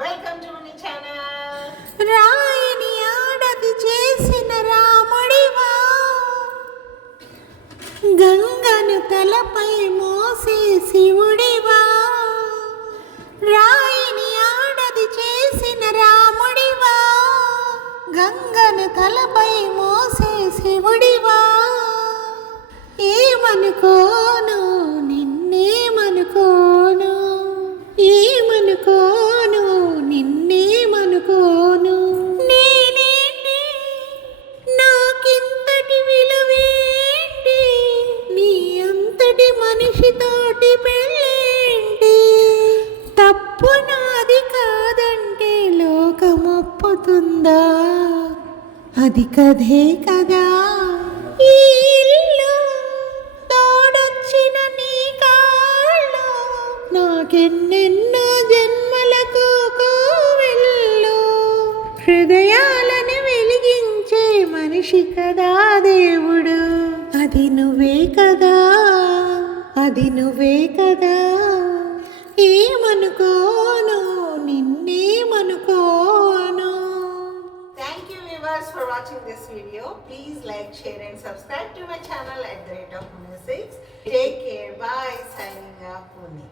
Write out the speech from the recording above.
Welcome to my channel. రాయిని ఆడది చేసిన రాముడివా, గంగను తలపై మోసే శివుడివా. రాయిని ఆడది చేసిన రాముడివా, గంగను తలపై మోసే శివుడివా. ఏమనుకోను నిన్నేమనుకోను, ఏమనుకోను నిన్నేమనుకోను. నేనేంటి నాకింతటి విలువేంటి, నీ అంతటి మనిషితోటి పెళ్ళేంటి. తప్పు నాది కాదంటే లోకమొప్పుతుందా, అది కథే కదా. ఈ ఇల్లు తోడొచ్చిన నీ కాళ్ళు, నాకెన్నెన్నో జన్మలకు కోవెళ్ళు. హృదయాలను వెలిగించే మనిషి కదా దేవుడు, అది నువ్వే కదా, అది నువ్వే కదా. ఏమనుకోను నిన్నేమనుకోను. Thank you viewers for watching this video. Please like, share and subscribe to my channel @Music. Take care. Bye. Signing off, Pune.